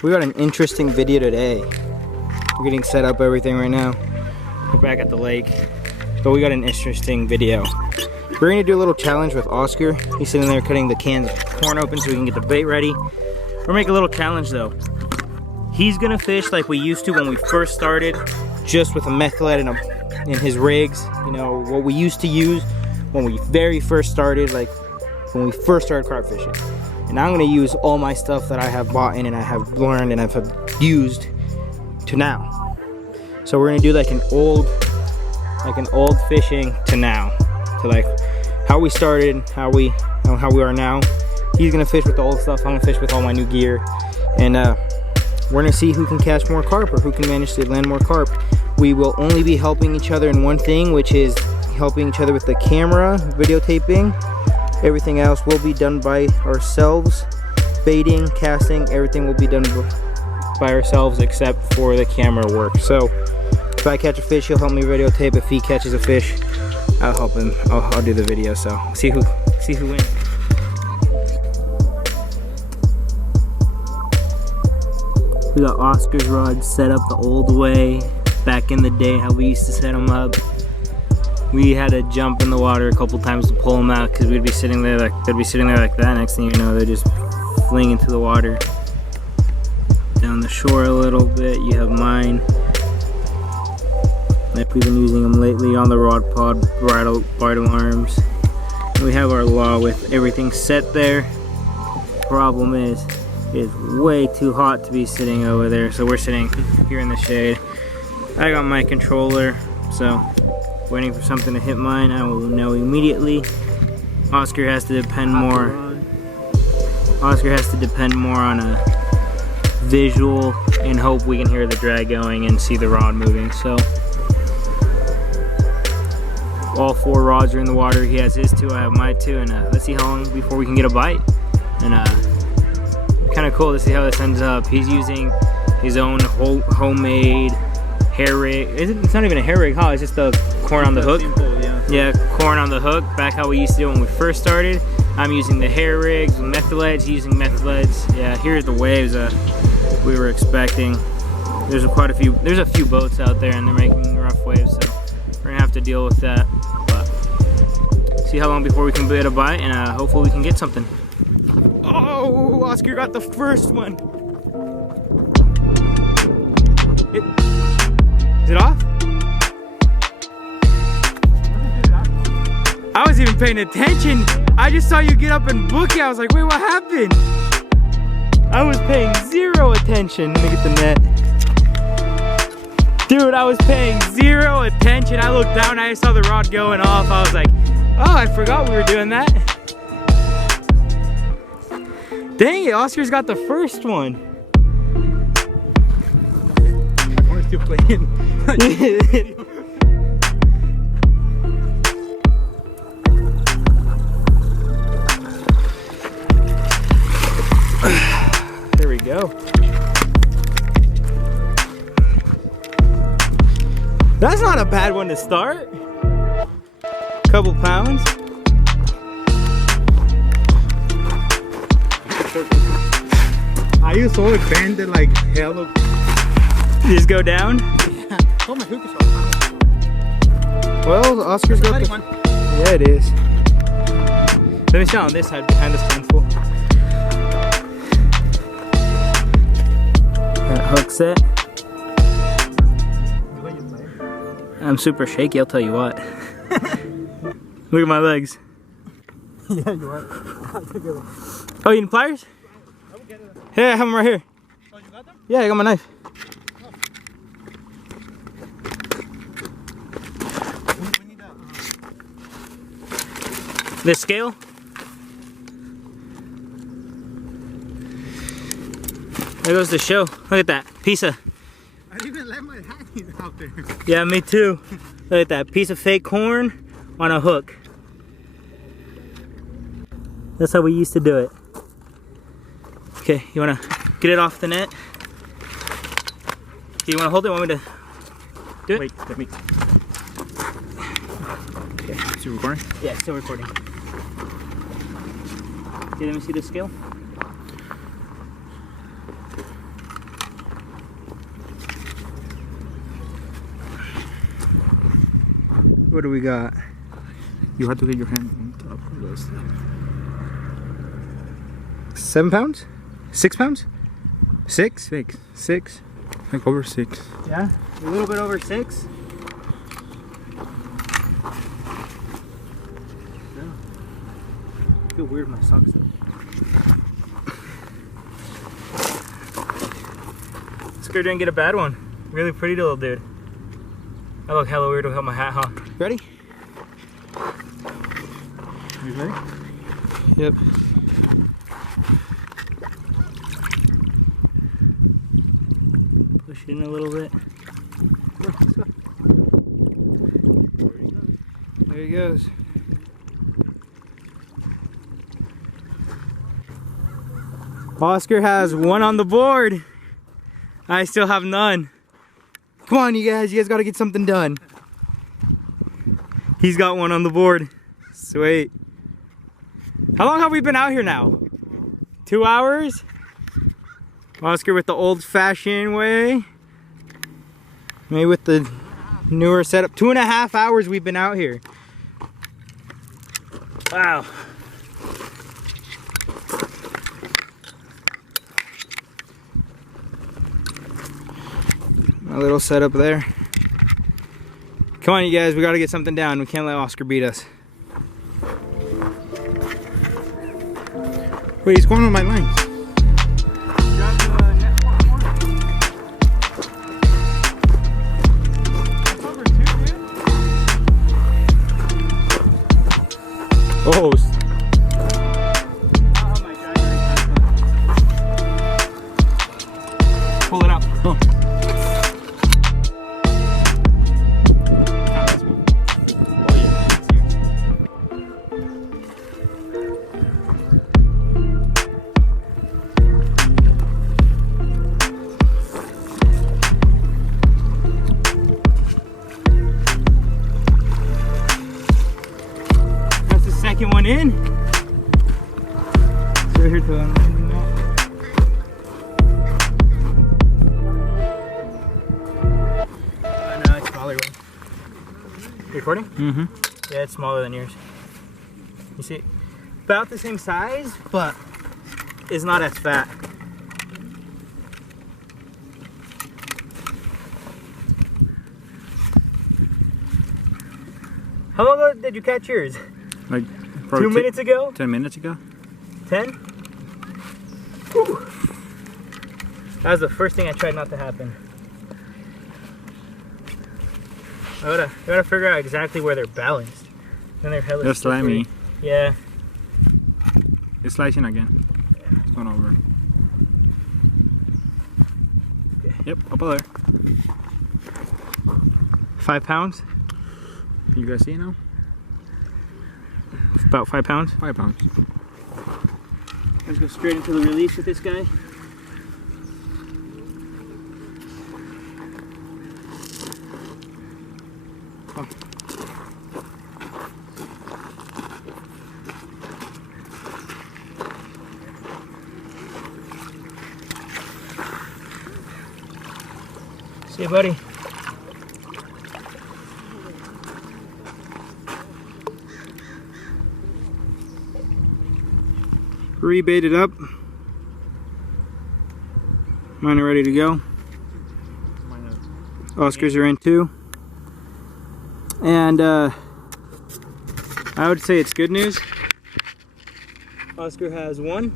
We got an interesting video today. We're getting set up everything right now. We're back at the lake, but we got an interesting video. We're gonna do a little challenge with Oscar. He's sitting there cutting the cans of corn open so we can get the bait ready. We're making a little challenge though. He's gonna fish like we used to when we first started, just with a method in his rigs. You know, what we used to use when we very first started, like when we first started carp fishing. And I'm gonna use all my stuff that I have bought in and I have learned and I've used to now. So we're gonna do like an old fishing to now, to like how we started, how we are now. He's gonna fish with the old stuff. I'm gonna fish with all my new gear, and we're gonna see who can catch more carp or who can manage to land more carp. We will only be helping each other in one thing, which is helping each other with the camera, videotaping. Everything else will be done by ourselves. Baiting, casting, everything will be done by ourselves except for the camera work. So if I catch a fish, he'll help me videotape. If he catches a fish, I'll help him. I'll do the video. So see who wins. We got Oscar's rod set up the old way, back in the day how we used to set them up. We had to jump in the water a couple times to pull them out because they'd be sitting there like that. Next thing you know, they're just fleeing into the water. Down the shore a little bit, you have mine. Like we've been using them lately on the rod pod, bridle arms. And we have our law with everything set there. Problem is, it's way too hot to be sitting over there, so we're sitting here in the shade. I got my controller, so waiting for something to hit mine. I will know immediately. Oscar has to depend more on a visual and hope we can hear the drag going and see the rod moving. So all 4 rods are in the water. He has his 2, I have my 2, and let's see how long before we can get a bite. And kind of cool to see how this ends up. He's using his own homemade hair rig. It's not even a hair rig, huh? It's just the corn on the hook. Simple, yeah, corn on the hook, back how we used to do when we first started. I'm using the hair rigs, method he's using method. Yeah, here's the waves we were expecting. There's a few boats out there and they're making rough waves, so we're gonna have to deal with that. But see how long before we can get a bite, and hopefully we can get something. Oh, Oscar got the first one. Is it off? I wasn't even paying attention. I just saw you get up and book it. I was like, wait, what happened? I was paying 0 attention. Let me get the net. Dude, I was paying 0 attention. I looked down, I saw the rod going off. I was like, oh, I forgot we were doing that. Dang it, Oscar's got the first one. I'm still playing. There we go. That's not a bad one to start. Couple pounds. I used to always bend it like hell. You just go down? Yeah. Oh, my hook is off. Well, Oscar's got the... Yeah, it is. Let me stand on this side behind this pencil. That hook set. I'm super shaky, I'll tell you what. Look at my legs. Yeah, you are. Oh, you need pliers? Yeah, I have them right here. Oh, you got them? Yeah, I got my knife. We need that. This scale? There goes the show. Look at that piece of... I didn't even let my hand out there. Yeah, me too. Look at that piece of fake corn on a hook. That's how we used to do it. Okay, you wanna get it off the net? Okay, you wanna hold it? Want me to do it? Wait, let me. Okay, still recording? Yeah, still recording. Okay, let me see the scale. What do we got? You have to get your hand on top of this. 7 pounds? 6 pounds? 6? 6. 6? Like over 6. Yeah, a little bit over 6. Yeah. I feel weird with my socks though. This guy didn't get a bad one. Really pretty little dude. I look hella weird without my hat, huh? Ready? You ready? Yep. Push it in a little bit. There he goes. Oscar has one on the board. I still have none. Come on, you guys gotta get something done. He's got one on the board. Sweet. How long have we been out here now? 2 hours? Oscar with the old-fashioned way. Me with the newer setup. 2.5 hours we've been out here. Wow. A little setup there. Come on, you guys, we gotta get something down. We can't let Oscar beat us. Wait, he's going on my lines. Oh. Pull it out. Oh. Second one in. So we're here to unwind that. No, it's smaller one. Recording? Mm-hmm. Yeah, it's smaller than yours. You see, about the same size, but it's not as fat. How long ago did you catch yours? Like 2 minutes ago? 10 minutes ago. 10? Whew. That was the first thing I tried not to happen. I gotta figure out exactly where they're balanced. Then they're hella They're slimy. Yeah. It's slicing again. It's going over. Okay. Yep, up there. 5 pounds? You guys see it now? About 5 pounds. 5 pounds. Let's go straight into the release with this guy. Oh. See you, buddy. Rebaited up. Mine are ready to go. Oscars are in too. And I would say it's good news. Oscar has one.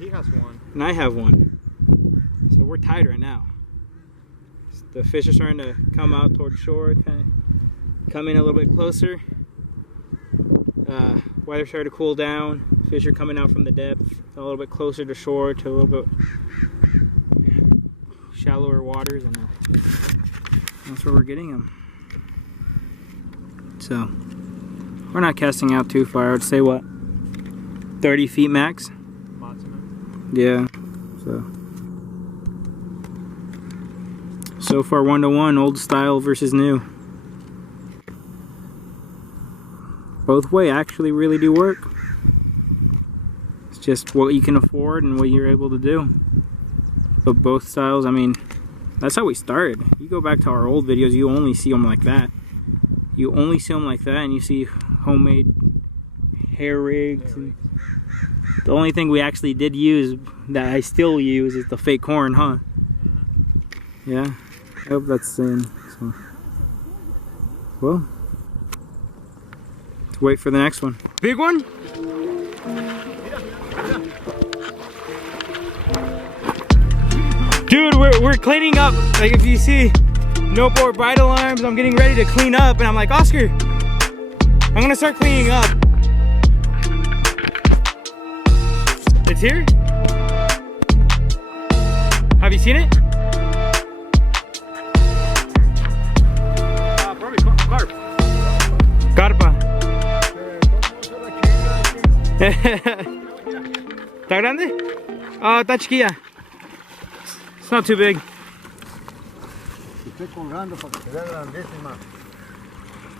He has one. And I have one. So we're tied right now. The fish are starting to come out towards shore, kind of come in a little bit closer. Weather started to cool down. Fish are coming out from the depth a little bit closer to shore, to a little bit shallower waters, and that's where we're getting them. So we're not casting out too far. I would say what, 30 feet max? Maximum. Yeah. So far 1-to-1, old style versus new. Both way actually really do work. It's just what you can afford and what you're able to do. But both styles, I mean, that's how we started. You go back to our old videos, you only see them like that. you only see them like that, and you see homemade hair rigs. And the only thing we actually did use, that I still use, is the fake horn, huh? Yeah. I hope that's in. So. Well, let's wait for the next one. Big one? Dude, we're cleaning up. Like, if you see no more bright alarms, I'm getting ready to clean up, and I'm like, Oscar, I'm gonna start cleaning up. It's here? Have you seen it? Probably carp. Carpa. ¿Está grande? Oh, está chiquilla. It's not too big.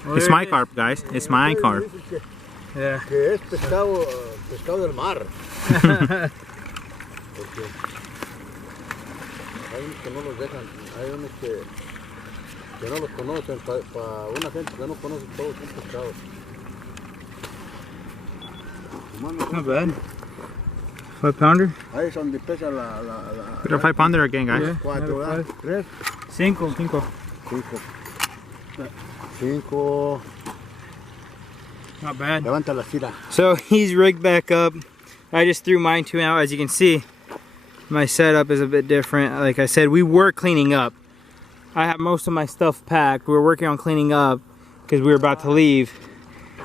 It's my carp, guys. It's my carp. Yeah. Que es pescado del mar. Porque hay unos que no los dejan, hay unos que no los conocen, para una gente que no conoce todos son pescados. Not bad. 5 pounder? Ahí es donde pesa la Put a 5 pounder again, guys. Yeah. cuatro, ¿verdad? Tres, Cinco. cinco. Not bad. Levanta la tira. So he's rigged back up. I just threw mine 2 out. As you can see, my setup is a bit different. Like I said, we were cleaning up. I have most of my stuff packed. We were working on cleaning up because we were about to leave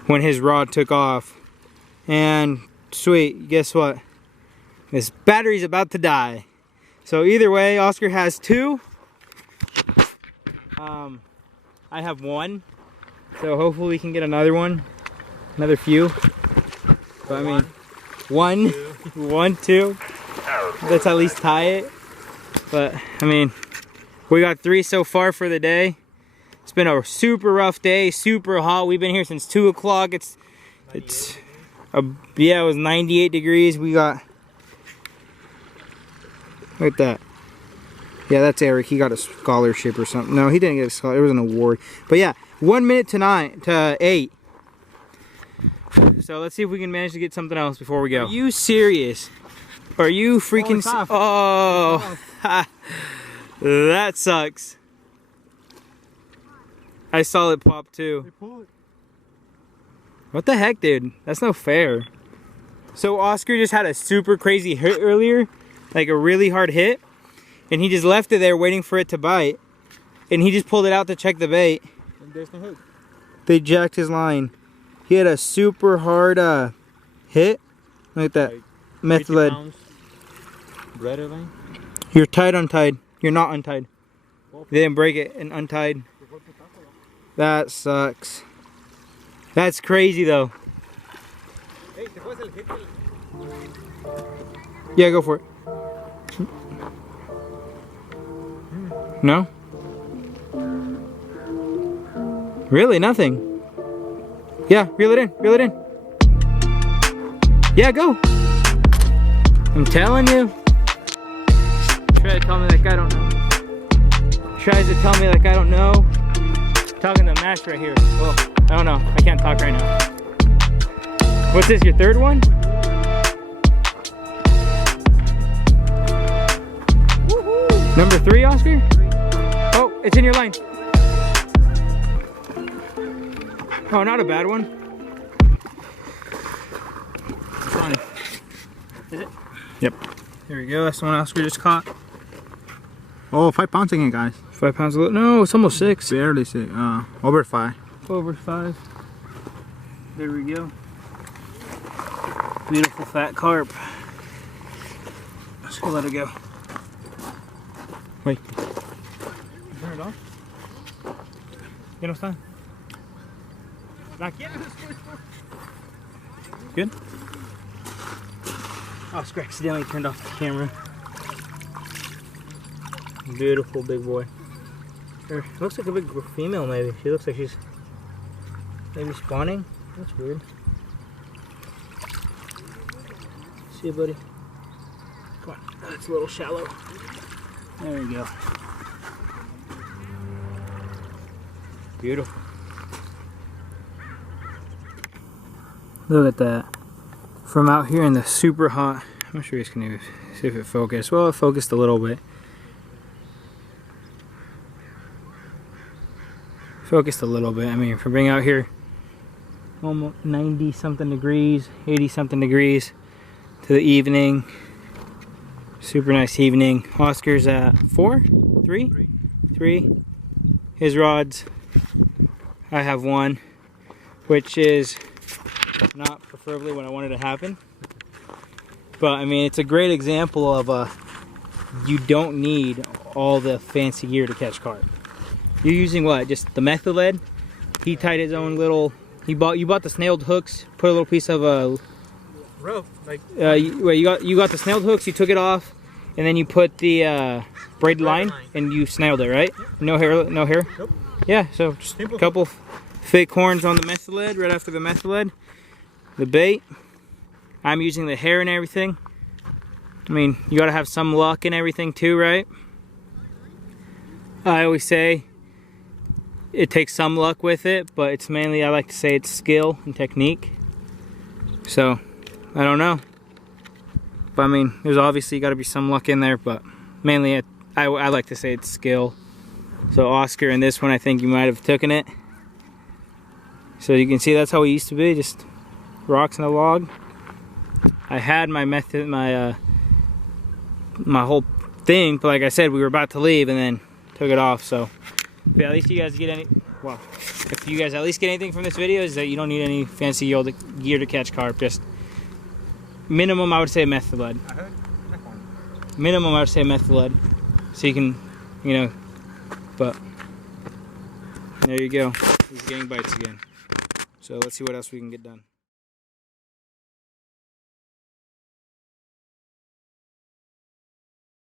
when his rod took off. And sweet, guess what? This battery's about to die. So either way, Oscar has 2. I have 1. So hopefully we can get another one. Another few. But I mean, 1, 1, 2. Let's at least tie it. But I mean, we got 3 so far for the day. It's been a super rough day, super hot. We've been here since 2 o'clock. Yeah, it was 98 degrees. We got, look at that. Yeah, that's Eric. He got a scholarship or something. No, he didn't get a scholarship. It was an award. But yeah, 1 minute to 8. So let's see if we can manage to get something else before we go. Are you serious? Are you freaking? Oh, that sucks. I saw it pop too. What the heck, dude? That's no fair. So Oscar just had a super crazy hit earlier, like a really hard hit, and he just left it there waiting for it to bite, and he just pulled it out to check the bait. And there's no hook. They jacked his line. He had a super hard hit. Look at that. Like Meth lead. Redder line. You're tied, untied. You're not untied. They didn't break it and untied. That sucks. That's crazy though. Yeah, go for it. No? Really? Nothing? Yeah, reel it in. Reel it in. Yeah, go. I'm telling you. Try to tell me like I don't know. Tries to tell me like I don't know. Talking to Mash right here. Oh, I don't know. I can't talk right now. What's this, your 3rd one? Number 3, Oscar? Oh, it's in your line. Oh, not a bad one. It's fine. Is it? Yep. There we go. That's the one Oscar just caught. Oh, 5 pounds again, guys. 5 pounds a little. No, it's almost 6. Barely 6. Over 5. Over 5. There we go. Beautiful fat carp. Let's go let it go. Wait. Turn it off. ¿Qué no está? Good? Oscar accidentally turned off the camera. Beautiful big boy. Looks like a big female maybe. She looks like she's maybe spawning. That's weird. See you, buddy. Come on. That's a little shallow. There we go. Beautiful. Look at that. From out here in the super hot, I'm not sure you can see if it focused. Well, it focused a little bit. Focused a little bit. I mean, from being out here almost 90 something degrees, 80 something degrees to the evening. Super nice evening. Oscar's at 4? 3? 3. His rods, I have 1, which is not preferably what I wanted to happen. But I mean, it's a great example of you don't need all the fancy gear to catch carp. You're using what? Just the method lead? He tied his own little. You bought the snailed hooks. Put a little piece of rope, like you got the snailed hooks. You took it off, and then you put the braided line, and you snailed it, right? Yep. No hair, no hair. Nope. Yeah. So just a couple fake horns on the method lead. Right after the method lead, the bait. I'm using the hair and everything. I mean, you gotta have some luck and everything too, right? I always say it takes some luck with it, but it's mainly, I like to say, it's skill and technique. So, I don't know. But I mean, there's obviously gotta be some luck in there, but mainly I like to say it's skill. So Oscar in this one, I think you might have taken it. So you can see that's how it used to be, just rocks in a log. I had my method, my whole thing, but like I said, we were about to leave and then took it off. So yeah, at least you guys get any. Well, if you guys at least get anything from this video, is that you don't need any fancy gear to catch carp. Just minimum, I would say method lead. Minimum, I would say method lead, so you can, you know. But there you go. He's getting bites again. So let's see what else we can get done.